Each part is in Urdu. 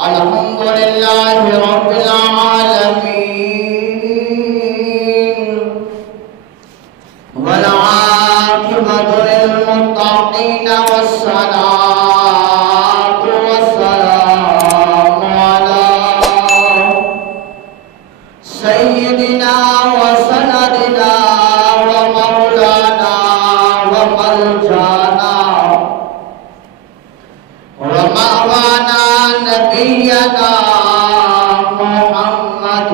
الحمد لله رب العالمين والعاقبة للمتقين والصلاة والسلام على سيدنا وسندنا ومولانا وملجانا ومأوانا نبينا محمد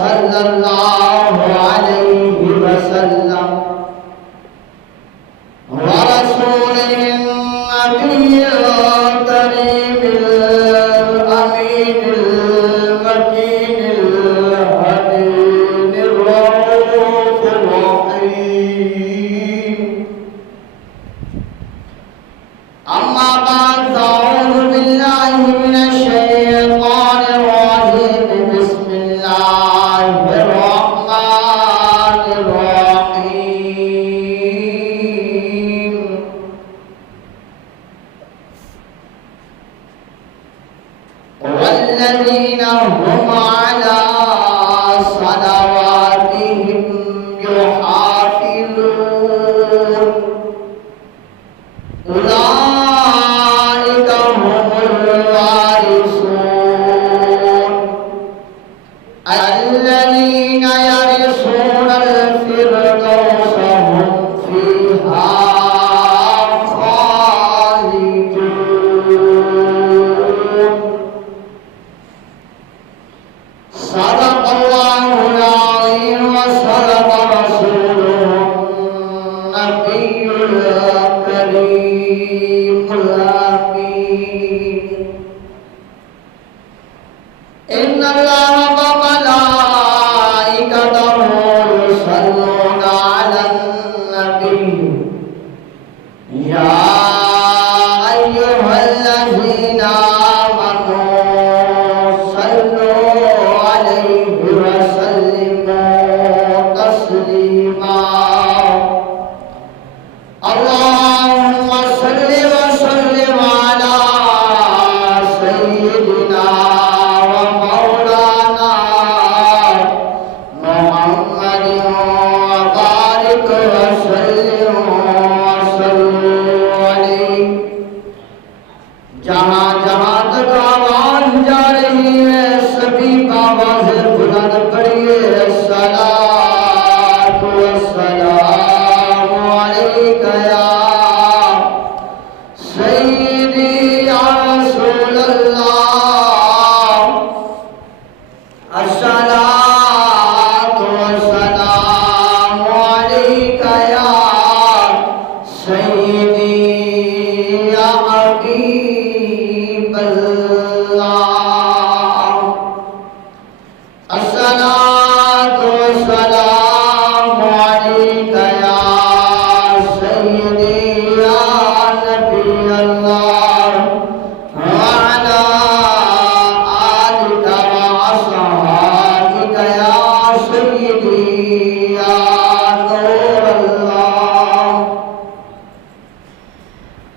صلى الله عليه وسلم ورسوله النبي الكريم الأمين المكين الهدي الرؤوف الرحيم. أما بعد فأعوذ بالله من الشيطان الرجيم. بسم الله الرحمن الرحيم. والذين هم على صلواتهم يحافظون أولئك هم الوارثون الذين يرثون الفردوس هم فيها خالدون. صدق الله العظيم وصدق رسوله النبي الكريم الأمين. إن الله وملائكته يصلون على النبي يا أيها الذين آمنوا صلوا عليه وسلموا تسليما. اللهم صل وسلم على سيدنا ومولانا محمد وبارك وسلم وصلوا عليه. جہاں جہاں تک آواز جا رہی ہے سبھی کا آوازیں بلند پڑھیے. الصلاۃ والسلام علیک یا سیدی یا رسول اللہ. الصلاۃ والسلام علیک یا سیدی یا حبیب اللہ. الصلاۃ والسلام علیک یا سیدی یا نبی اللہ وعلی آلک وأصحابک یا سیدی یا نور اللہ.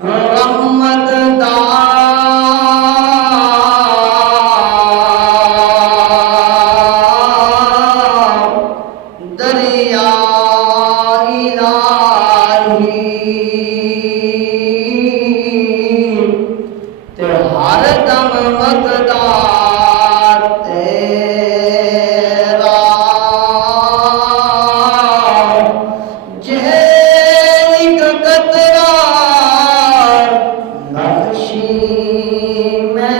رحمت دریا الہی تے ہر دم مقدار تیرا جے ایک قطرہ نقشی میں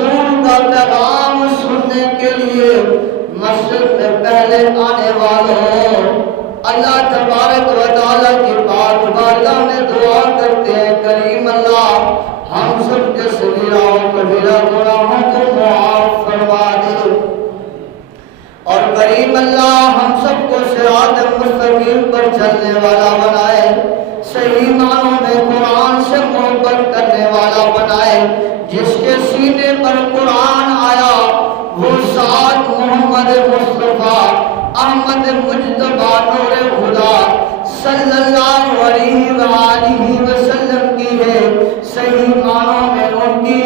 رسول کا پیغام سننے کے لیے مسجد میں پہلے آنے والوں، اللہ تبارک و تعالیٰ کی پاک بارگاہ میں دعا کرتے ہیں کریم اللہ ہم سب کے صغیرہ و کبیرہ گناہوں کو معاف فرما دے، اور کریم اللہ ہم سب کو صراط مستقیم پر چلنے والا بنائے، صحیح معنوں میں قرآن سے محبت کرنے والا بنائے، جس کے سینے پر قرآن آیا وہ ذات محمد مصطفیٰ احمد مجتبیٰ نور خدا صلی اللہ علیہ وآلہ وسلم کی ہے، صحیح معنوں میں ان کی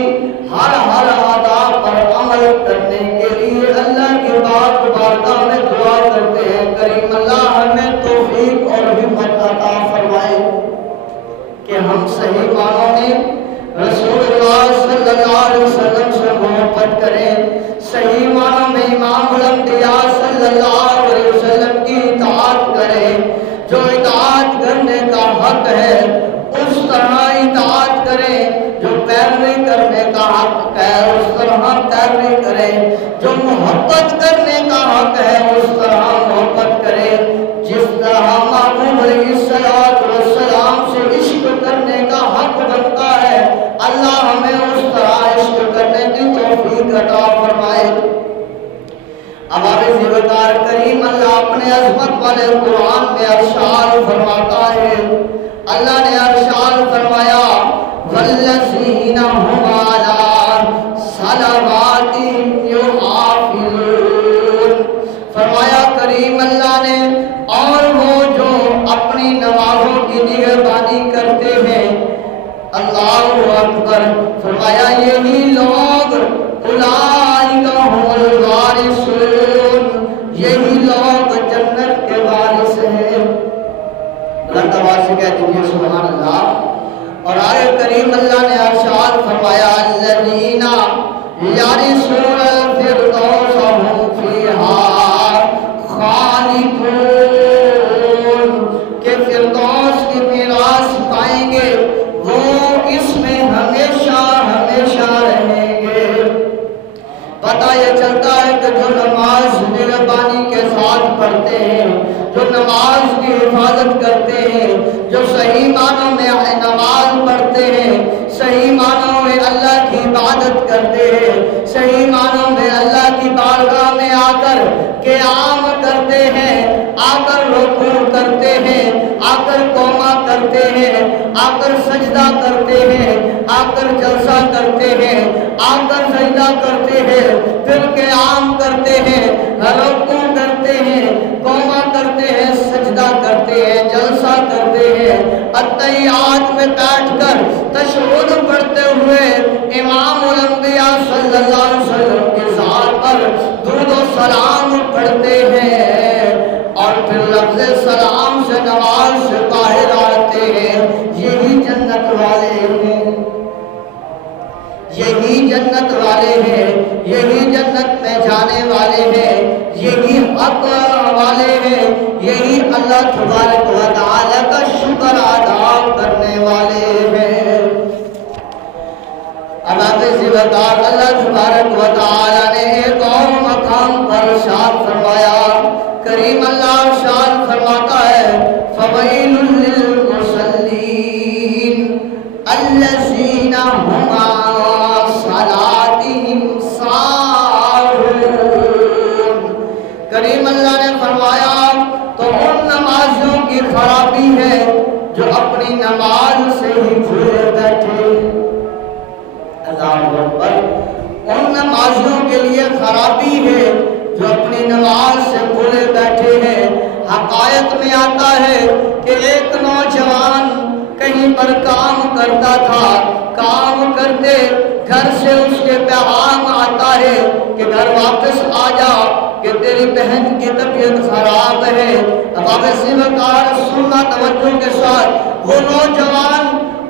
ہر ادا پر عمل کرنے کے لیے اللہ کی پاک بارگاہ میں دعا کرتے ہیں کریم اللہ ہمیں توفیق اور ہمت عطا فرمائے کہ ہم صحیح معنوں میں رسول اللہ صلی اللہ علیہ وسلم سے محبت کریں، صحیح معنوں میں امام الانبیاء صلی اللہ علیہ وسلم کی اطاعت کریں، جو اطاعت کرنے کا حق ہے اس طرح اطاعت کریں، جو پیروی کرنے کا حق ہے اس طرح پیروی کریں، جو محبت کرنے کا حق ہے اس طرح محبت کریں، جس طرح محبوب علیہ السلام سے عشق کرنے کا حق بنتا ہے اللہ ہمیں اس طرح عشق کرنے کی توفیق عطا فرمائے۔ اب آپ زیبکار کریم اللہ اپنے عظمت والے قرآن میں ارشاد فرماتا ہے، اللہ نے ارشاد فرمایا والذین هم علی صلواتہم یحافظون، فرمایا کریم اللہ نے اور وہ جو اپنی نمازوں کی نگہبانی کرتے ہیں، اللہ اکبر، فرمایا یہی لوگ اولئک هم الوارثون، یہی لوگ جنت کے وارث ہیں۔ بلند آواز سے کہہ دیجیے سبحان اللہ۔ اور آئے کریم اللہ نے ارشاد فرمایا الذین یرثون الفردوس هم فیہا خالدون، کہ فردوس کی میراث پائیں گے وہ اس میں ہمیشہ ہمیشہ رہیں گے۔ پتہ یہ چلتا ہے کہ جو نماز نگہبانی کے ساتھ پڑھتے ہیں، جو نماز کی حفاظت کرتے ہیں، جو صحیح معنوں میں نماز پڑھتے ہیں، صحیح معنوں میں اللہ کی عبادت کرتے ہیں، صحیح معنوں میں اللہ کی بارگاہ میں آ کر قیام کرتے ہیں، آ کر رکوع کرتے ہیں، آ کر قوما کرتے ہیں، آ کر سجدہ کرتے ہیں، آ کر جلسہ کرتے ہیں، آ کر سجدہ کرتے ہیں، پھر قیام کرتے ہیں، رکوع کرتے ہیں، قوما کرتے ہیں، سجدہ کرتے ہیں، جلسہ کرتے ہیں، اتحیات میں بیٹھ کر تشہد پڑھتے ہوئے امام الانبیاء صلی اللہ علیہ وسلم کی ذات پر درود و سلام پڑھتے ہیں، اور پھر لفظ سلام سے نماز سے باہر آتے ہیں، یہی جنت والے ہیں، یہی جنت والے ہیں، یہی جنت میں جانے والے ہیں، یہی حق والے ہیں، یہی اللہ تبارک و تعالی کا شکر ادا کرنے والے ہیں۔ اب آپ زیبکار اللہ تبارک و تعالی نے ایک اور مقام پر ارشاد فرمایا، کریم اللہ ارشاد فرماتا ہے فویل للمصلین الذین هم علی صلاتہم ساہون، کریم اللہ نے فرمایا تو ان نمازیوں کی خرابی ہے جو اپنی نماز سے ہی بھولے بیٹھے، اللہ اکبر، ان نمازیوں کے لیے خرابی ہے جو اپنی نماز سے بھولے بیٹھے ہیں۔ حقائق میں آتا ہے کہ ایک نوجوان کہیں پر کام کرتا تھا، کام کرتے گھر سے اس کے پیغام آتا ہے کہ گھر واپس آ جا کہ تیری بہن کی طبیعت خراب ہے۔ اب آپ زیبکار سننا توجہ کے ساتھ، وہ نوجوان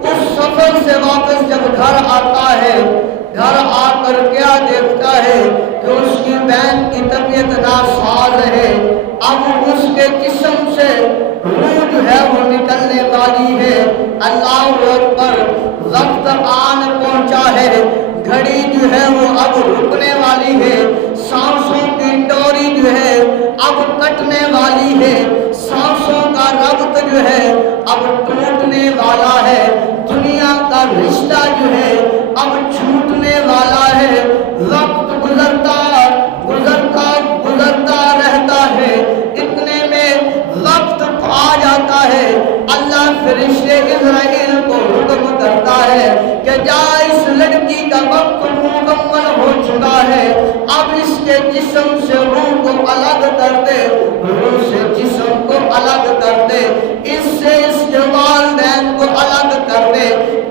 اس سفر سے واپس جب گھر آتا ہے، گھر آ کر کیا دیکھتا ہے کہ اس کی بہن کی طبیعت ناساز ہے، اب اس کے جسم سے روح جو ہے وہ نکلنے والی ہے۔ اللہ اکبر، وقت آن پہنچا ہے، گھڑی جو ہے وہ اب کٹنے والی ہے، سانسوں کا ربط جو ہے اب ٹوٹنے والا ہے، دنیا کا رشتہ جو ہے اب چھوٹنے والا ہے، وقت گزرتا گزرتا گزرتا رہتا ہے، اتنے میں وقت آ جاتا ہے، اللہ فرشتے اسرائیل کو حکم کرتا ہے کہ جا اس لڑکی کا وقت مکمل ہو چکا ہے، اب اس کے جسم سے روح کو الگ کر دے، روح سے جسم کو الگ کر دے، اس سے اس کے والدین کو الگ کر دے،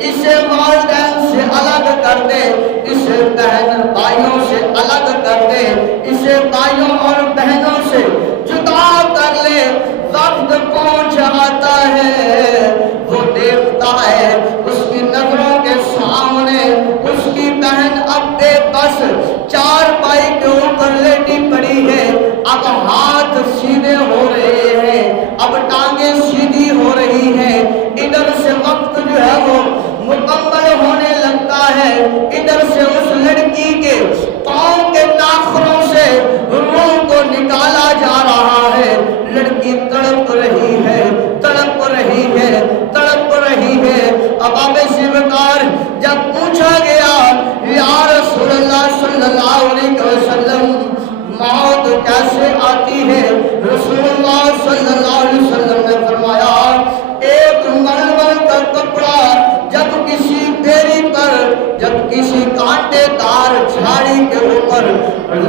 اسے والدین سے الگ کر دے، اسے بہن بھائیوں سے الگ کر دے، اسے بھائیوں اور بہنوں سے جدا کر لے۔ وقت پہنچ آتا ہے، وہ دیکھتا ہے اس کی نظروں کے سامنے اس کی بہن اب بے بس چارپائی کے اوپر لیٹی پڑی ہے، اب ہاتھ سیدھے ہو رہے ہیں، اب ٹانگیں سیدھی ہو رہی ہیں، ادھر سے وقت جو ہے وہ مکمل ہونے لگتا ہے، ادھر سے اس لڑکی کے پاؤں کے ناخنوں سے روح کو نکالا جا رہا ہے، لڑکی تڑپ رہی ہے، تڑپ رہی ہے، تڑپ رہی ہے۔ اب اب سے بکار جب پوچھا گیا یا رسول اللہ صلی اللہ علیہ وسلم موت کیسے آتی ہے، رسول اللہ صلی اللہ علیہ وسلم نے فرمایا ایک ململ کا کپڑا جب کسی بیری پر، جب کسی کانٹے دار جھاڑی کے اوپر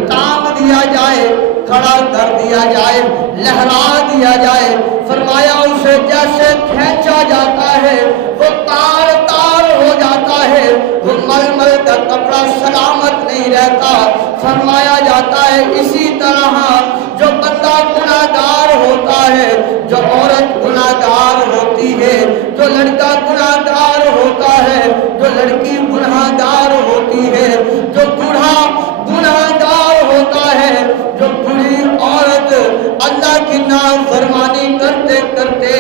ٹانگ دیا جائے، کھڑا کر دیا جائے، لہرا دیا جائے، فرمایا اسے جیسے کھینچا جاتا ہے وہ تار تار ہو جاتا ہے، وہ ململ کا کپڑا سلامت نہیں رہتا، فرمایا جاتا ہے اسی طرح جو بندہ گناہگار ہوتا ہے، جو عورت گناہگار ہوتی ہے، جو لڑکا گناہگار ہوتا ہے، جو لڑکی گناہگار ہوتی ہے، جو بوڑھا گناہگار ہوتا ہے، جو بوڑھی عورت اللہ کی نافرمانی کرتے کرتے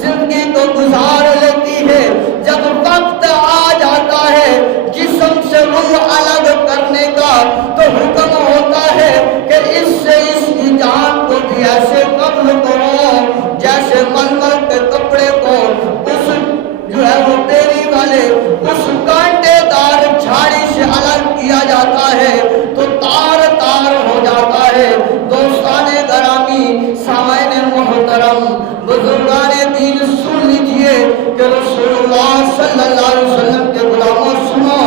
زندگی کو گزار لیتی ہے، جب وقت آ جاتا ہے جسم سے روح الگ کرنے کا تو حکم ہوتا ہے کہ اس سے اس کی جان کو بھی ایسے قبض کرو جیسے ململ کے کپڑے کو اس جو ہے وہ بیری والے اس کانٹے دار جھاڑی سے الگ کیا جاتا ہے تو تار تار ہو جاتا ہے۔ دوستان گرامی، سامعین محترم، بزرگان دین سن لیجئے کہ رسول اللہ صلی اللہ علیہ وسلم کے غلاموں سنو،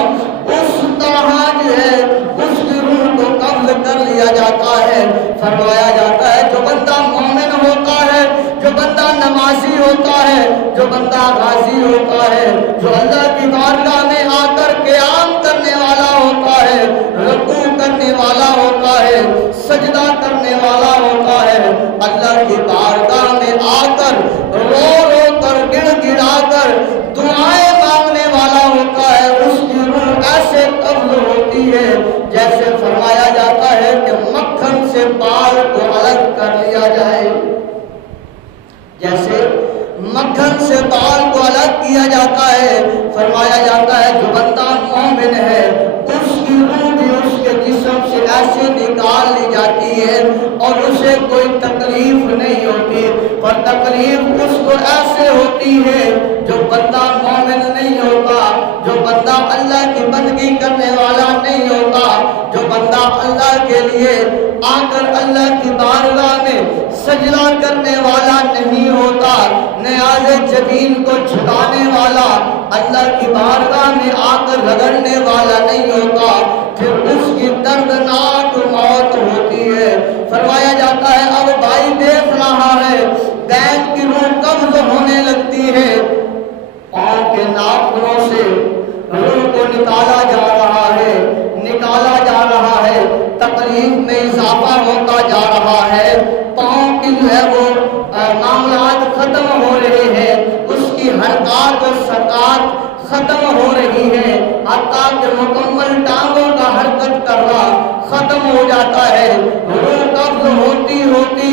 اس طرح جو ہے اس کی روح کو قبض کر لیا جاتا ہے، فرمایا جاتا ہے جو بندہ مومن ہوتا ہے، جو بندہ نمازی ہوتا ہے، جو بندہ غازی ہوتا ہے، جو اللہ کی بارگاہ میں آ کر قیام کرنے والا ہوتا ہے، رکوع کرنے والا ہوتا ہے، سجدہ کرنے والا ہوتا ہے، اللہ کی بارگاہ میں آ کر رو رو کر گڑ گڑا کر دعائیں مانگنے والا ہوتا ہے، اس کی روح ایسے قبض ہوتی ہے جیسے فرمایا جاتا ہے کہ مکھن سے بال کو الگ کر لیا جائے، جیسے مکھن سے بال کو الگ کیا جاتا ہے، فرمایا جاتا ہے جو بندہ مومن ہے اس کی روح بھی اس کے جسم سے ایسے نکال لی جاتی ہے اور اسے کوئی تکلیف نہیں ہوتی، اور تکلیف اس کو ایسے ہوتی ہے جو بندہ مومن نہیں ہوتا، جو بندہ اللہ کی بندگی کرنے والا نہیں ہوتا، جو بندہ اللہ کے لیے آ کر اللہ کی بارگاہ میں سجدہ کرنے والا نہیں ہوتا، نیاز جبین کو جھکانے والا، اللہ کی بارگاہ میں آ کر رگڑنے والا نہیں ہوتا، پھر اس کی دردناک موت ہوتی ہے۔ فرمایا جاتا ہے اب بھائی دیکھ رہا ہے بہن کی روح قبض ہونے لگتی ہے، پاؤں کے ناخنوں سے روح کو نکالا جا رہا ہے، نکالا جا رہا ہے، تکلیف میں اضافہ ہوتا جا رہا ہے، پاؤں کی جو ہے وہ معاملات ختم ہو رہے ہیں، اس کی حرکات و سکات ختم ہو رہی ہے، حتیٰ کہ مکمل ٹانگوں کا حرکت کرنا ختم ہو جاتا ہے، روح قبض ہوتی ہوتی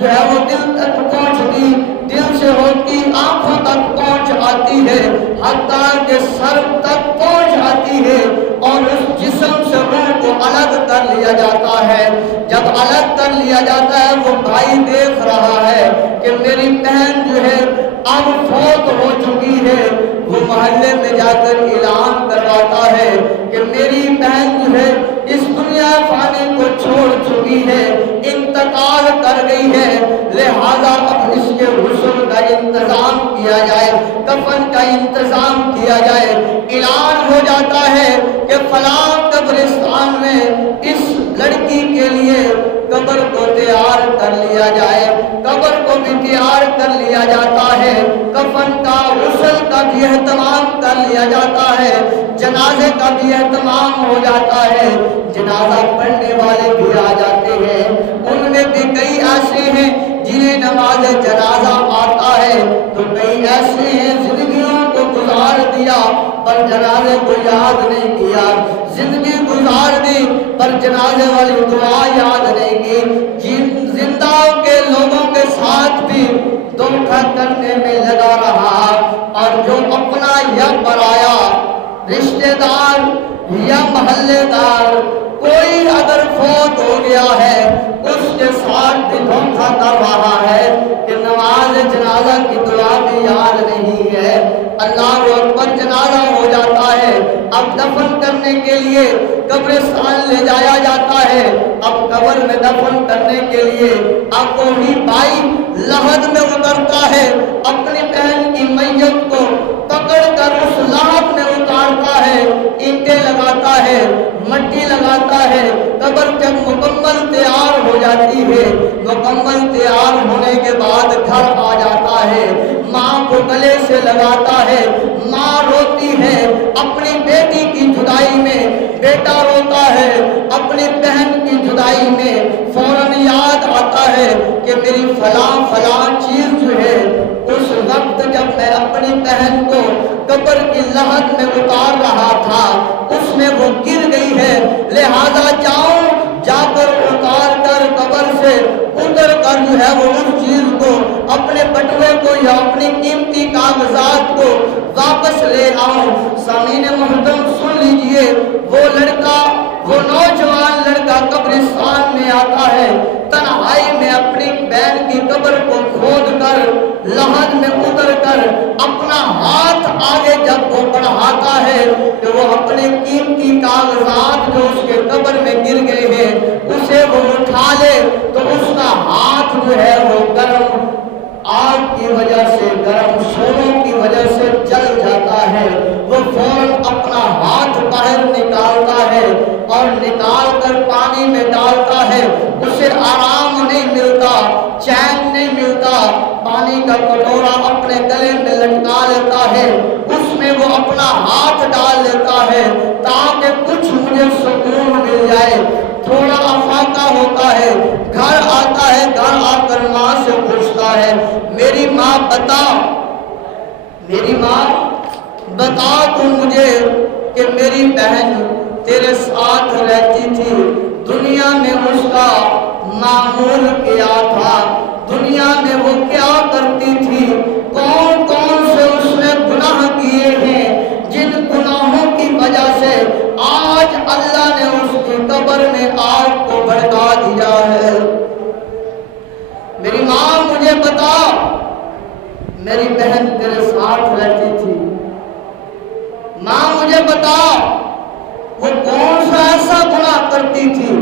جو ہے وہ دل تک پہنچتی، دل سے ہوتی آنکھوں تک پہنچ آتی ہے، حتیٰ کہ سر تک پہنچ آتی ہے اور اس جسم سے روح کو الگ کر کر لیا جاتا ہے. جب الگ کر لیا جاتا ہے وہ بھائی دیکھ رہا ہے کہ میری بہن جو ہے اب فوت ہو چکی ہے. وہ محلے میں جا کر اعلان کرواتا ہے کہ میری بہن جو ہے اس دنیا فانی کو چھوڑ چکی ہے, انتقال کر گئی ہے, لہذا اب اس کے غسل کا انتظام کیا جائے, کفن کا انتظام کیا جائے. اعلان ہو جاتا ہے کہ فلاں قبرستان میں اس لڑکی کے لیے قبر کو تیار کر لیا جائے. قبر کو بھی تیار کر لیا جاتا ہے, کفن کا غسل کا بھی اہتمام کر لیا جاتا ہے, جنازے کا بھی اہتمام ہو جاتا ہے. جنازہ پڑھنے والے بھی آ جاتے ہیں, ان میں بھی کئی ایسے ہیں جنہیں نماز جنازہ آتا ہے, تو کئی ایسے ہیں زندگیوں کو گزار دیا پر جنازے کو یاد نہیں کیا, زندگی گزار دی پر جنازے والی دعا یاد نہیں کی. جن زندہ کے لوگوں کے ساتھ بھی دھوکہ کرنے میں لگا رہا, اور جو اپنا یا پرایا رشتہ دار یا محلے دار کوئی اگر فوت ہو گیا ہے اس کے ساتھ بھی دھوکہ کر رہا ہے کہ نماز جنازہ کی دعا بھی یاد نہیں ہے. اللہ اکبر, جنازہ ہو جاتا ہے, اب دفن کرنے کے لیے قبرستان لے جایا جاتا ہے. اب قبر میں دفن کرنے کے لیے اب وہی بھائی لحد میں اترتا ہے, اپنی بہن کی میت کو پکڑ کر اس لحد میں اتارتا ہے, اینٹیں لگاتا ہے, مٹی لگاتا ہے. قبر جب مکمل تیار ہو جاتی ہے, مکمل تیار ہونے کے بعد گھر آ جاتا ہے, ماں کو گلے سے لگاتا ہے, ماں روتی ہے اپنی بیٹی کی جدائی میں, بیٹا روتا ہے اپنی بہن کی جدائی میں. فوراً یاد آتا ہے کہ میری فلاں فلاں چیز جو ہے اس وقت جب میں اپنی بہن کو قبر کی لحد میں اتار رہا تھا اس میں وہ گر گئی ہے, لہذا جاؤں جا کر اتار کر قبر سے اتر کر جو ہے وہ اس چیز کو اپنے بٹوے کو یا اپنی قیمتی کاغذات کو واپس لے آؤں. سامعین محترم سن لیجئے, وہ لڑکا, وہ نوجوان لڑکا قبرستان میں آتا ہے, تنہائی میں اپنی بہن کی قبر کو کھود کر لحد میں اتر کر اپنا ہاتھ آگے جب وہ بڑھاتا ہے کہ وہ اپنے قیمتی کاغذات جو اس کے قبر میں گر گئے ہیں اسے وہ اٹھا لے تو اس کا ہاتھ جو ہے وہ گرم آگ کی وجہ سے, گرم شولوں کی وجہ سے جل جاتا ہے. وہ فوراً اپنا ہاتھ باہر نکالتا ہے اور نکال کر پانی میں ڈالتا ہے. اسے آرام نہیں ملتا, چین نہیں ملتا, پانی کا کٹورا اپنے گلے میں لٹکا لیتا ہے, اس میں وہ اپنا ہاتھ ڈال لیتا ہے تاکہ کچھ مجھے سکون مل جائے. تھوڑا افاقہ ہوتا ہے, گھر آتا ہے, گھر آ کر ماں سے پوچھتا ہے میری ماں بتا, میری ماں بتا تو مجھے کہ میری بہن تیرے ساتھ رہتی تھی, دنیا میں اس کا معمول کیا تھا, دنیا میں وہ کیا کرتی تھی, کون کون سے اس نے گناہ کیے ہیں جن گناہوں کی وجہ سے آج اللہ نے اس کی قبر میں آگ کو بھڑکا دیا ہے. میری ماں مجھے بتا, میری بہن تیرے ساتھ رہتی تھی, ماں مجھے بتا وہ کون سا ایسا گناہ کرتی تھی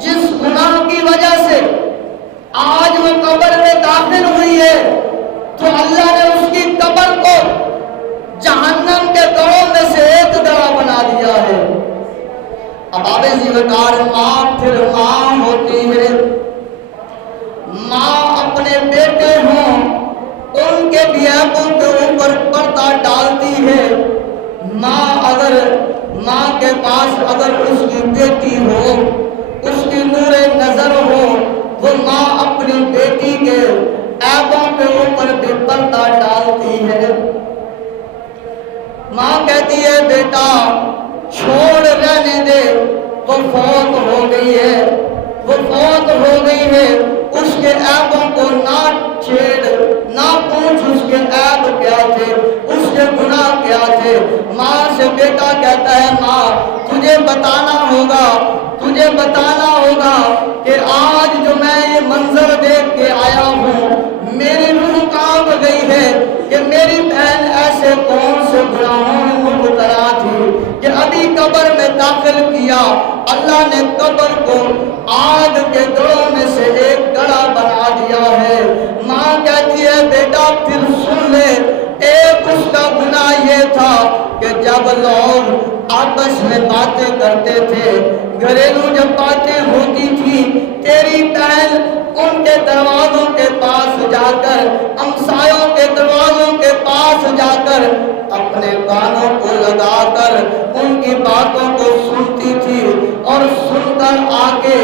جس گناہ کی وجہ سے آج وہ قبر میں داخل ہوئی ہے تو اللہ نے اس کی قبر کو جہنم کے گڑھوں میں سے ایک گڑھا بنا دیا ہے. اب آب زیوکار ماں پھر ماں ہوتی ہے, ماں اپنے بیٹے ہوں ان کے بیابوں کے اوپر پردہ ڈالتی ہے. ماں کے پاس اگر اس کی بیٹی ہو, اس کی نور نظر ہو, وہ ماں اپنی بیٹی کے عیبوں کے اوپر بھی پردہ ڈالتی ہے. ماں کہتی ہے بیٹا چھوڑ رہنے دے, وہ فوت ہو گئی ہے, وہ فوت ہو گئی ہے, اس کے عیبوں کو نہ چھیڑ, نہ پوچھ اس کے عیب کیا تھے, اس کے گناہ کیا تھے. ماں سے بیٹا کہتا ہے ماں تجھے بتانا ہوگا, مجھے بتانا ہوگا کہ آج جو میں یہ منظر دیکھ کے آیا ہوں میری روح کانپ گئی ہے کہ میری بہن ایسے کون سے گناہوں میں مبتلا تھی کہ ابھی قبر میں داخل کیا اللہ نے قبر کو آگ کے گڑھوں میں سے ایک گڑھا بنا دیا ہے۔ ماں کہتی ہے بیٹا پھر سن لے، ایک اس کا گناہ یہ تھا کہ جب لوگ آپس میں باتیں کرتے تھے، گھریلو جب باتیں ہوتی تھی، تیری بہن ان کے دروازوں کے پاس جا کر، ہمسایوں کے دروازوں کے پاس جا کر اپنے کانوں کو لگا کر ان کی باتوں کو سنتی تھی اور سن کر آ کے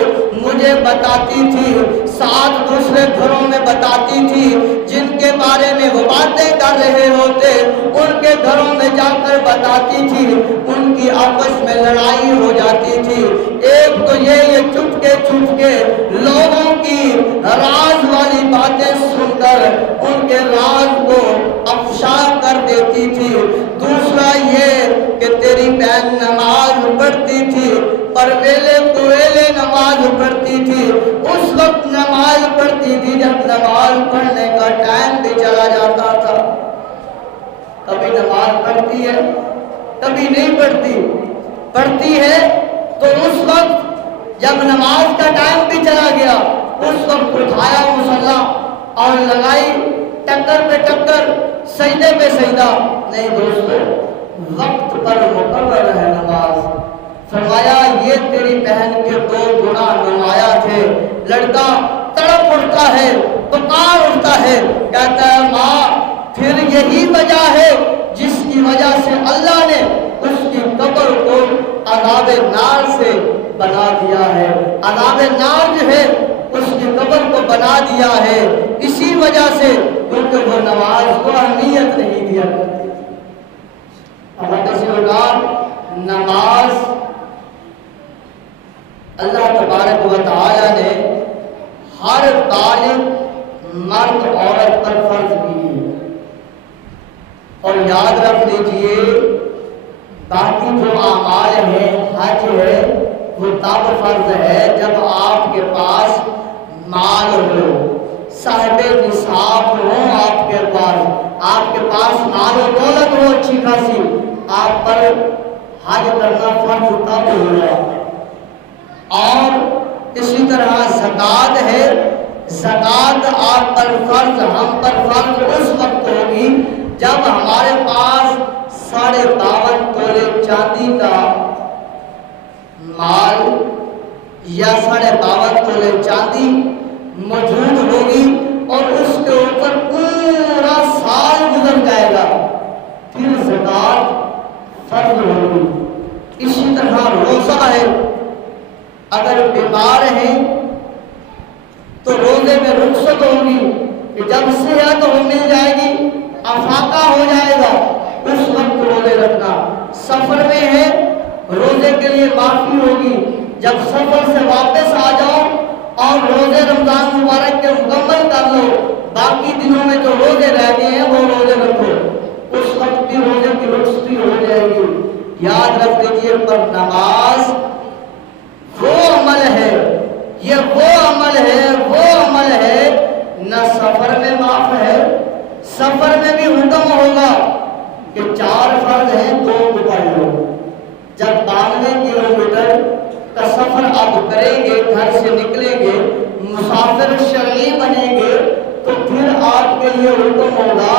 مجھے بتاتی تھی، ساتھ دوسرے گھروں میں بتاتی تھی جن کے بارے میں وہ باتیں کر رہے ہوتے، ان کے گھروں میں جا کر بتاتی تھی، ان کی آپس میں لڑائی ہو جاتی تھی۔ ایک تو یہ چپکے لوگوں کی راز والی باتیں سن کر ان کے راز کو افشا کر دیتی تھی، دوسرا یہ کہ تیری بہن نماز پڑھتی تھی پر ویلے کویلے نماز پڑھتی تھی، اس وقت نماز پڑھتی تھی جب نماز پڑھنے کا ٹائم بھی چلا جاتا تھا۔ کبھی نماز پڑھتی ہے کبھی نہیں پڑھتی ہے تو اس وقت جب نماز کا ٹائم بھی چلا گیا اس وقت اٹھایا مصلی اور لگائی ٹکر پہ ٹکر، سجدے پہ سجدہ۔ نہیں دوستو، وقت پر مقرر ہے نماز۔ فرمایا یہ تیری بہن کے دو گناہ نمایاں تھے۔ لڑکا تڑپ اٹھتا ہے، پکار اٹھتا ہے، کہتا ہے ماں پھر یہی وجہ ہے جس کی وجہ سے اللہ نے اس کی قبر کو عذاب نار سے بنا دیا ہے، عذاب نار جو ہے اس کی قبر کو بنا دیا ہے اسی وجہ سے، کیونکہ وہ نماز کو اہمیت نہیں دیا کرتی تھی۔ اللہ کا شکر، نماز اللہ تبارک و تعالی نے ہر بالغ مرد عورت پر فرض کی ہے، اور یاد رکھ لیجئے باقی جو اعمال ہیں، حج ہے، وہ تب فرض ہے جب آپ کے پاس مال ہو، صاحب نصاب ہو، آپ کے پاس مال و دولت ہو اچھی خاصی، آپ پر حج کرنا فرض تب ہوگا۔ اور اسی طرح زکوٰۃ ہے، زکوٰۃ آپ پر فرض، ہم پر فرض اس وقت ہوگی جب ہمارے پاس 52.5 تولے چاندی کا مال یا 52.5 تولے چاندی موجود ہوگی اور اس کے اوپر پورا سال گزر جائے گا، پھر زکوٰۃ فرض ہوگی۔ اسی طرح روزہ ہے، اگر بیمار ہیں تو روزے میں رخصت ہوگی کہ جب صحت مل جائے گی، افاقہ ہو جائے گا، اس وقت روزے رکھنا۔ سفر میں ہے، روزے کے لیے معافی ہوگی، جب سفر سے واپس آ جاؤ اور روزے رمضان مبارک کے مکمل کر لو، باقی دنوں میں جو روزے رہ گئے ہیں وہ روزے رکھو، اس وقت بھی روزے کی رخصتی ہو جائے گی۔ یاد رکھ لیجیے، پر نماز وہ عمل ہے، یہ وہ عمل ہے نہ سفر میں معاف ہے، سفر میں بھی حکم ہوگا کہ 4 فرض ہیں 2 کو پڑھ لو۔ جب 92 کلومیٹر کا سفر آپ کریں گے، گھر سے نکلیں گے، مسافر شرعی بنیں گے، تو پھر آپ کے لیے حکم ہوگا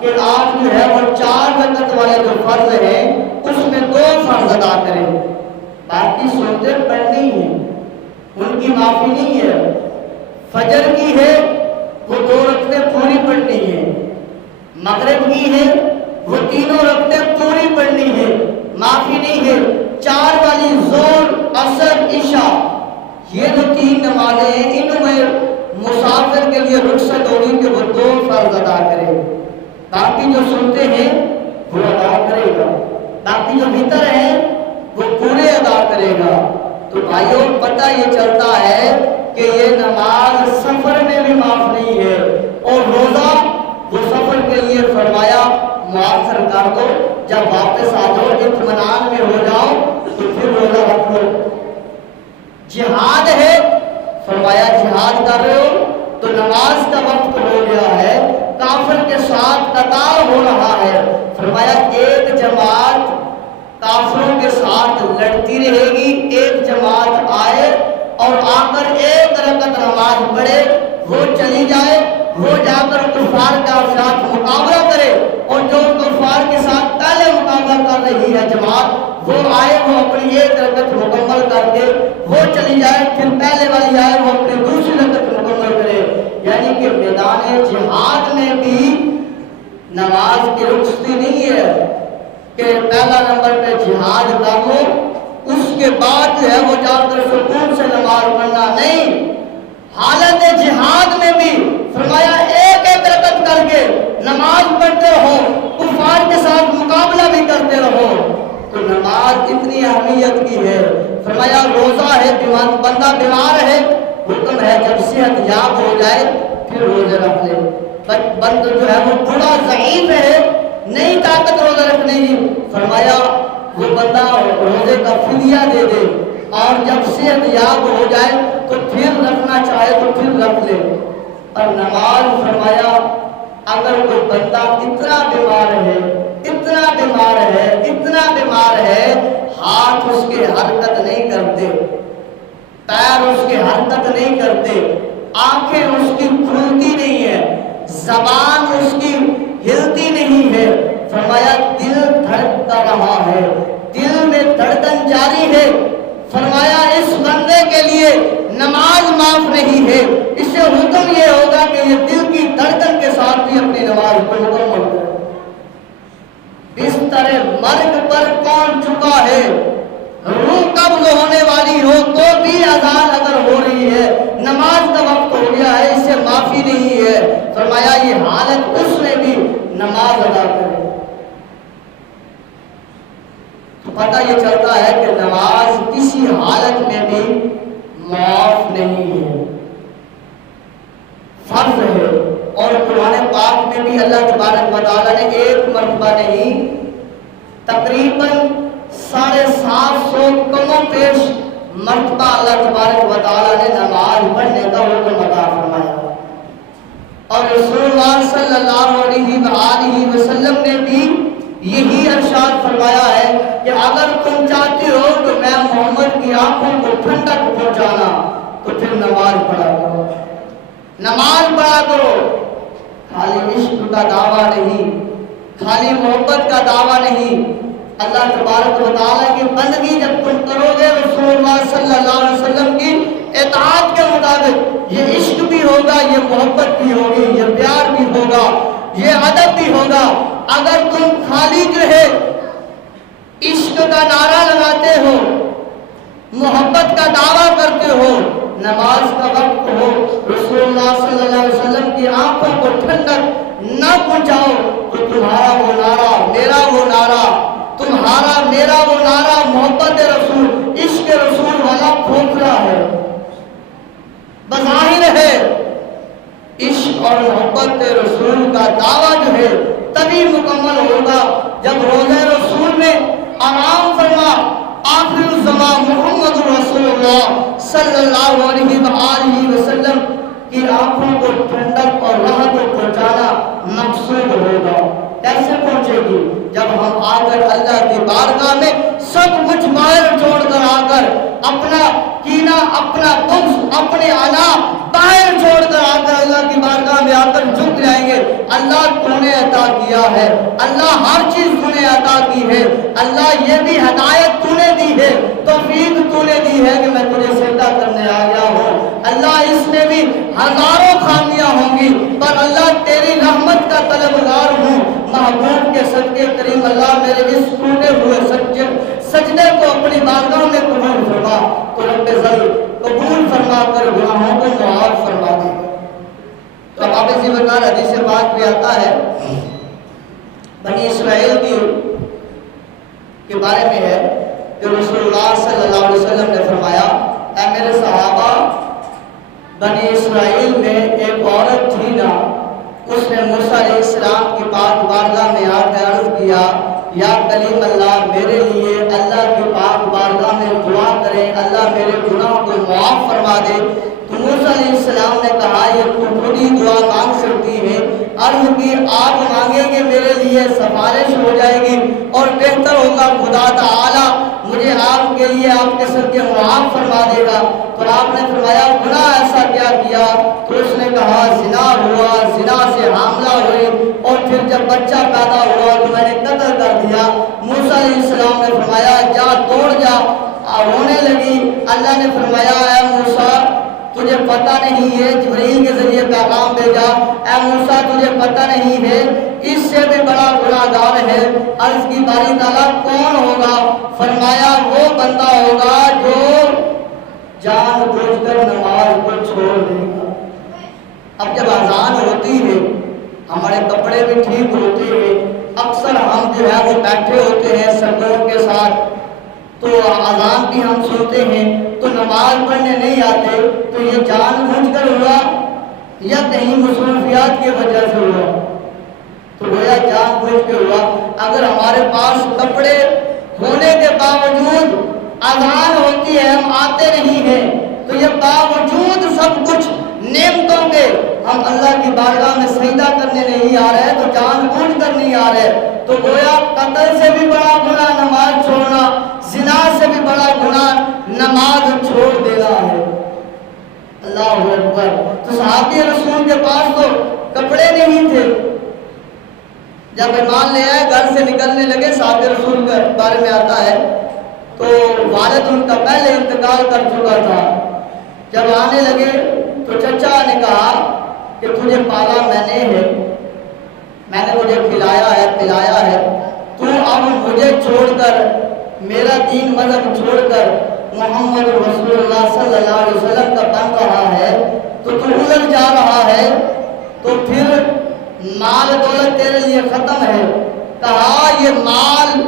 کہ آپ جو ہے وہ 4 رکعت والے جو فرض ہیں اس میں 2 فرض ادا کریں، باقی سنتیں پڑھنی ہیں، ان کی معافی نہیں ہے۔ فجر کی ہے وہ 2 رکعتیں پوری پڑھنی ہے، مغرب کی ہے وہ 3 رکعتیں پوری پڑھنی ہے، معافی نہیں ہے۔ 4 والی ظہر، عصر، عشاء، یہ جو 3 نمازیں ہیں ان میں مسافر کے لیے رخصت ہوگی کہ وہ 2 فرض ادا کرے، باقی جو سنتے ہیں وہ ادا کرے گا، باقی جو بھیتر ہیں وہ پورے ادا کرے گا۔ تو بھائیوں پتہ یہ چلتا ہے کہ یہ نماز سفر میں بھی معاف نہیں ہے، اور روزہ وہ سفر کے لیے فرمایا معاف کر دو، جب واپس آ جاؤ اطمینان میں ہو جاؤ تو پھر روزہ رکھ لو۔ نماز کا وقت ہو گیا ہے، کافر کے ساتھ قتال ہو رہا ہے۔ فرمایا ایک جماعت کافروں کے ساتھ لڑتی رہے گی، ایک جماعت آئے اور آ کر ایک رکعت نماز پڑھے، وہ چلی جائے، وہ جا کر کفار کا ساتھ مقابلہ کرے، اور جو کفار کے ساتھ پہلے مقابلہ کر رہی ہے جماعت، وہ آئے، وہ اپنی ایک رکعت مکمل کر کے وہ چلی جائے، پھر پہلے والی آئے، وہ اپنی دوسری رکعت مکمل کرے۔ یعنی کہ میدان جہاد میں بھی نماز کی رخصتی نہیں ہے کہ پہلا نمبر پہ جہاد کر لو، اس کے بعد جو ہے وہ جا کر سکون سے نماز پڑھنا نہیں۔ حالت جہاد میں بھی فرمایا ایک ایک رکعت کر کے نماز پڑھتے رہو، کفار کے ساتھ مقابلہ بھی کرتے رہو۔ تو نماز اتنی اہمیت کی ہے۔ فرمایا روزہ ہے، بندہ بیمار ہے، حکم ہے جب صحت یاب ہو جائے پھر روزے رکھ لے۔ بندہ جو ہے وہ بڑا ضعیف ہے، نہیں طاقت روزہ رکھنے کی، فرمایا وہ بندہ روزے کا فدیہ دے دے، اور جب صحت یاب ہو جائے تو پھر رکھنا چاہے تو پھر رکھ لے۔ اور نماز فرمایا اگر کوئی بندہ اتنا بیمار ہے، اتنا بیمار ہے، اتنا بیمار ہے، ہاتھ اس کے حرکت نہیں کرتے، پیر اس کے حرکت نہیں کرتے، آنکھیں اس کی کھلتی نہیں ہے، زبان اس کی ہلتی نہیں ہے، فرمایا دل دھڑکتا رہا ہے، دل میں دھڑکن جاری ہے، فرمایا اس بندے کے لیے نماز معاف نہیں ہے۔ اس سے حکم یہ ہوگا کہ یہ دل کی دھڑکن کے ساتھ بھی اپنی نماز کو مکمل کرے۔ بستر مرگ پر کون چکا ہے، روح قبض ہونے والی ہو تو بھی اذان اگر ہو رہی ہے، نماز کا وقت ہو گیا ہے، اس سے معافی نہیں ہے، فرمایا یہ حالت اس میں بھی نماز ادا کرے۔ تو پتہ یہ چلتا ہے کہ نماز کسی حالت میں بھی معاف نہیں ہے، فرض ہے۔ اور قرآن پاک میں بھی اللہ تبارک و تعالیٰ نے ایک مرتبہ نہیں، تقریباً 750 کم و بیش مرتبہ اللہ تبارک و تعالیٰ نے نماز پڑھنے کا حکم عطا فرمایا۔ اور رسول اللہ صلی اللہ علیہ وآلہ وسلم نے بھی یہی ارشاد فرمایا ہے کہ اگر تم چاہتے ہو کہ میں محمد کی آنکھوں کو ٹھنڈک پہنچانا تو پھر نماز پڑھا کرو، نماز پڑھا کرو۔ خالی عشق کا دعویٰ نہیں، خالی محبت کا دعویٰ نہیں، اللہ تبارک و تعالیٰ کی بندگی جب تم کرو گے رسول اللہ صلی اللہ علیہ وسلم کی اطاعت کے مطابق، یہ عشق بھی ہوگا، یہ محبت بھی ہوگی، یہ پیار بھی ہوگا، یہ ادب بھی ہوگا۔ اگر تم خالی جو ہے عشق کا نعرہ لگاتے ہو، محبت کا دعویٰ کرتے ہو، نماز کا وقت ہو، رسول اللہ صلی اللہ علیہ وسلم کی آنکھوں کو ٹھنڈک نہ پہنچاؤ، تو تمہارا وہ نعرہ، میرا وہ نعرہ، تمہارا میرا وہ نعرہ محبت رسول، عشق رسول والا کھوکھلا ہے، بظاہر ہے۔ عشق اور محبت رسول کا دعویٰ جو ہے تبھی مکمل ہوگا جب روزہ رسول میں آرام فرما آخر الزمان محمد رسول اللہ صلی اللہ علیہ وآلہ وسلم کی آنکھوں کو ٹھنڈک اور راحت پہنچانا مقصود ہوگا۔ کیسے پہنچے گی؟ جب ہم آ کر اللہ کی بارگاہ میں سب کچھ باہر چھوڑ کر آ کر اپنا کینہ، اپنا بغض، اپنے انا باہر چھوڑ کر آ کر اللہ کی بارگاہ میں آ کر جھک جائیں گے۔ اللہ تو نے عطا کیا ہے، اللہ ہر چیز تو نے عطا کی ہے، اللہ یہ بھی ہدایت تو نے دی ہے، توفیق تو نے دی ہے کہ میں تجھے سجدہ کرنے آ گیا ہوں۔ اللہ اس میں بھی ہزاروں خامیاں ہوں گی، پر اللہ تیری رحمت کا طلبگار ہوں، محبوب کے صدقے کریم اللہ میرے اس ٹوٹے ہوئے سجدے کو اپنی بارگاہ میں قبول فرما، تو رب ذل قبول فرما کر گناہوں کو معاف فرما دے۔ تو اب آپ اسی بکار حدیث پاک بھی آتا ہے، بنی اسرائیل کے بارے میں ہے کہ رسول اللہ صلی اللہ علیہ وسلم نے فرمایا، اے میرے صحابہ، بنی اسرائیل میں ایک عورت تھی نا، اس نے موسیٰ علیہ السلام کی پاک بارگاہ میں آ کر عرض کیا، یا کلیم اللہ، میرے لیے اللہ کی پاک بارگاہ میں دعا کریں، اللہ میرے گناہ کو معاف فرما دے۔ تو موسیٰ علیہ السلام نے کہا، یہ تو خود ہی عرض کی آپ مانگیں گے میرے لیے سفارش ہو جائے گی اور بہتر ہوگا خدا تعالی مجھے آپ کے لیے آپ کے سر کے معاف فرما دے گا۔ تو آپ نے فرمایا گناہ ایسا کیا کیا؟ تو اس نے کہا زنا ہوا، زنا سے حاملہ ہوئی اور پھر جب بچہ پیدا ہوا تو میں نے قتل کر دیا۔ موسیٰ علیہ السلام نے فرمایا جا دوڑ جا، رونے لگی۔ اللہ نے فرمایا اے موسیٰ تجھے پتہ نہیں ہے، جبرائیل کے ذریعے پیغام بھیجا، اے موسیٰ تجھے پتہ نہیں ہے اس سے بھی بڑا گناہگار ہے۔ عرض کی باری تعالیٰ کون ہوگا؟ فرمایا وہ بندہ ہوگا جو جان بوجھ کر نماز کو چھوڑ دے گا۔ اب جب اذان ہوتی ہے ہمارے کپڑے بھی ٹھیک ہوتے ہیں، اکثر ہم جو ہے وہ بیٹھے ہوتے ہیں سرگرم کے ساتھ، تو اذان بھی ہم سنتے ہیں تو نماز پڑھنے نہیں آتے، تو یہ جان بوجھ کر ہوا یا کہیں مصروفیات کی وجہ سے ہوا؟ تو گویا جان بوجھ کے ہوا۔ اگر ہمارے پاس کپڑے ہونے کے باوجود اذان ہوتی ہے ہم آتے نہیں ہیں، تو یہ باوجود سب کچھ نعمتوں کے ہم اللہ کی بارگاہ میں سجدہ کرنے نہیں آ رہے، تو جان بوجھ کر نہیں آ رہے، تو گویا قتل سے بھی بڑا گناہ نماز چھوڑنا، زنا سے بھی بڑا گناہ نماز چھوڑ دینا ہے۔ اللہ اکبر۔ تو صحابی رسول کے پاس تو کپڑے نہیں تھے، جب ایمان لے آئے گھر سے نکلنے لگے، صحابی رسول کے بارے میں آتا ہے تو والد ان کا پہلے انتقال کر چکا تھا۔ جب آنے لگے تو چچا نے کہا کہ تجھے پالا میں نے ہے، میں نے تجھے کھلایا ہے پلایا ہے، تو اب مجھے چھوڑ کر میرا دین مذہب چھوڑ کر محمد رسول اللہ صلی اللہ علیہ وسلم کا بن رہا ہے تو الجھ جا رہا ہے، تو پھر مال دولت تیرے لیے ختم ہے۔ کہا یہ مال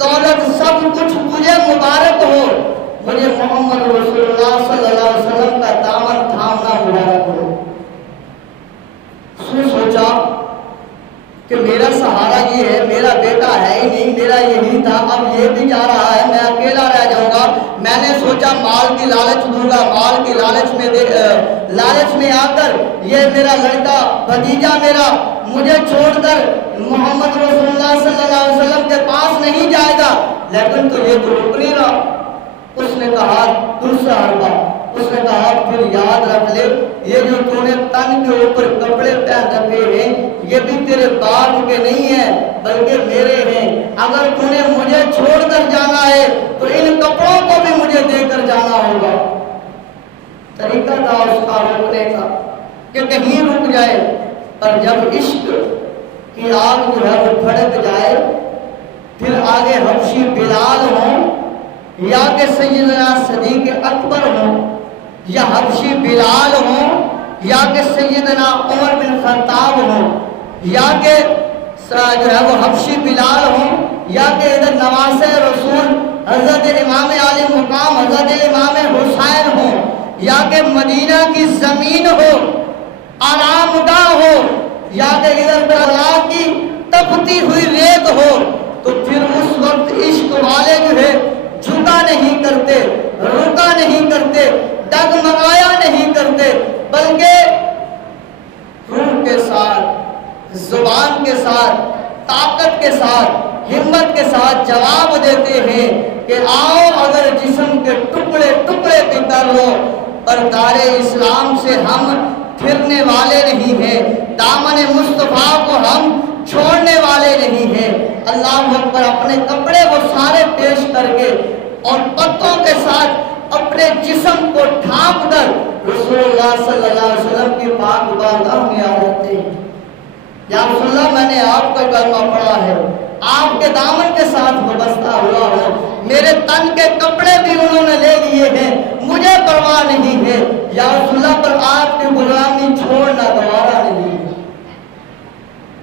دولت سب کچھ تجھے مبارک ہو، مجھے محمد رسول اللہ صلی اللہ علیہ وسلم کا دامن تھامنا مبارک ہو۔ سوچا کہ میرا سہارا یہ ہے، میرا بیٹا ہے ہی نہیں، میرا یہی تھا، اب یہ بھی جا رہا ہے، میں اکیلا رہ جاؤں گا۔ میں نے سوچا مال کی لالچ دوں گا، مال کی لالچ میں آ کر یہ میرا لڑکا بھتیجا میرا مجھے چھوڑ کر محمد رسول اللہ صلی اللہ علیہ وسلم کے پاس نہیں جائے گا، لیکن تو یہ تو رک نہیں رہا۔ اس نے کہا دوسرا حربہ، اس نے کہا پھر یاد رکھ لے یہ جو تو نے تن کے اوپر کپڑے پہن رکھے ہیں یہ بھی تیرے باپ کے نہیں ہیں بلکہ میرے ہیں، اگر تو نے مجھے چھوڑ کر جانا ہے تو ان کپڑوں کو بھی مجھے دے کر جانا ہوگا۔ طریقہ تھا اس کا روکنے کا کہ کہیں رک جائے، پر جب عشق کی آگ جو ہے وہ بھڑک جائے، پھر آگے حبشی بلال ہوں یا کہ سیدنا صدیق اکبر ہوں، یا حبشی بلال ہوں یا کہ سیدنا عمر بن خطاب ہوں، یا کہ جو ہے وہ حبشی بلال ہوں، یا کہ ادھر نواسے رسول حضرت امام علی مقام حضرت امام حسین ہوں، یا کہ مدینہ کی زمین ہو، آرام گاہ ہو، یا کہ ادھر کربلا کی تپتی ہوئی ریت ہو، تو پھر اس وقت عشق والے جو ہے جھکا نہیں کرتے، رکا نہیں کرتے، ڈگمگایا نہیں کرتے، بلکہ روح کے ساتھ، زبان کے ساتھ، طاقت کے ساتھ، ہمت کے ساتھ جواب دیتے ہیں کہ آؤ اگر جسم کے ٹکڑے ٹکڑے بھی کر لو پر دار اسلام سے ہم پھرنے والے نہیں ہیں، دامن مصطفیٰ کو ہم چھوڑنے والے نہیں ہیں۔ اللہ اکبر۔ اپنے کپڑے وہ سارے پیش کر کے اور پتوں کے ساتھ اپنے جسم کو ڈھانپ کر رسول اللہ صلی اللہ علیہ وسلم کی پاک بارگاہ میں آ جاتے ہیں۔ یا رسول اللہ میں نے آپ کا کلمہ پڑھا ہے، آپ کے دامن کے ساتھ وابستہ ہوا ہوں، میرے تن کے کپڑے بھی انہوں نے لے لیے ہیں، مجھے پرواہ نہیں ہے، یا رسول اللہ پر آپ کی غلامی چھوڑنا گوارا نہیں ہے۔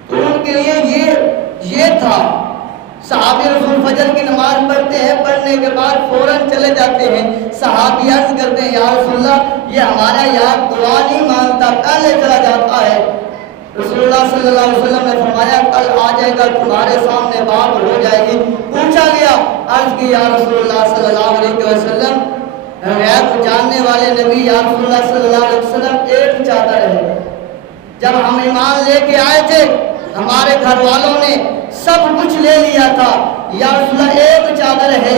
تو ان کے لیے یہ تھا۔ صحابی رسول فجر کی نماز پڑھتے ہیں، پڑھنے کے بعد فوراً چلے جاتے ہیں، صحابی عرض کرتے ہیں یا رسول اللہ یہ ہمارا یار دعا نہیں مانگتا، پہلے چلا جاتا ہے۔ رسول اللہ صلی اللہ علیہ وسلم نے فرمایا کل آ جائے گا، تمہارے سامنے بات ہو جائے گی۔ پوچھا گیا، عرض کی یا رسول اللہ صلی اللہ علیہ وسلم غیب جاننے والے نبی یا رسول اللہ صلی اللہ علیہ وسلم ایک چادر ہے، جب ہم ایمان لے کے آئے تھے ہمارے گھر والوں نے سب کچھ لے لیا تھا، یا رسول اللہ ایک چادر ہے،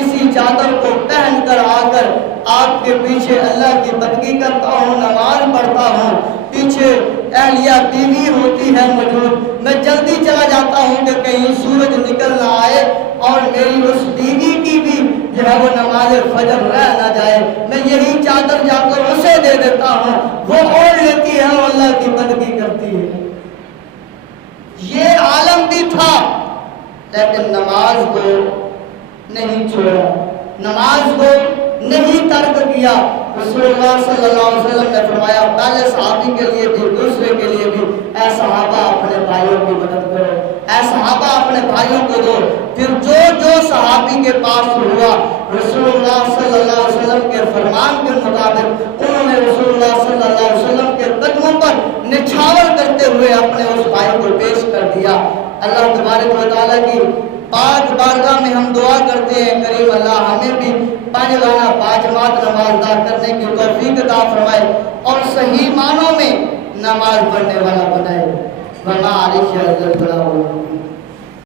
اسی چادر کو پہن کر آ کر آپ کے پیچھے اللہ کی بندگی کرتا ہوں، نماز پڑھتا ہوں، پیچھے اہلیہ بیوی ہوتی ہے موجود، میں جلدی چلا جاتا ہوں کہ کہیں سورج نکل نہ آئے اور میری اس بیوی کی بھی جو ہے وہ نماز فجر رہ نہ جائے، میں یہی چادر جا کر اسے دے دیتا ہوں، وہ اوڑھ لیتی ہے اور اللہ کی بندگی کرتی ہے۔ یہ عالم بھی تھا لیکن نماز کو نہیں چھوڑا، نماز کو نہیں ترک کیا۔ رسول اللہ صلی اللہ علیہ وسلم نے فرمایا پہلے صحابی کے لیے بھی دوسرے کے لیے بھی، اے صحابہ اپنے بھائیوں کی مدد کرو، اے صحابہ اپنے بھائیوں کو دو۔ پھر جو صحابی کے پاس ہوا رسول اللہ صلی اللہ علیہ وسلم کے فرمان کے مطابق انہوں نے رسول اللہ صلی اللہ علیہ وسلم کے قدموں پر نچھاور کرتے ہوئے اپنے اس بھائی کو پیش کر دیا۔ اللہ تبارک و تعالیٰ کی پاک بارگاہ میں ہم دعا کرتے ہیں کریم اللہ ہمیں بھی پانچ پانچ نماز ادا کرنے کی توفیق عطا فرمائے اور صحیح معنوں میں نماز پڑھنے والا بنائے۔ وما علیہ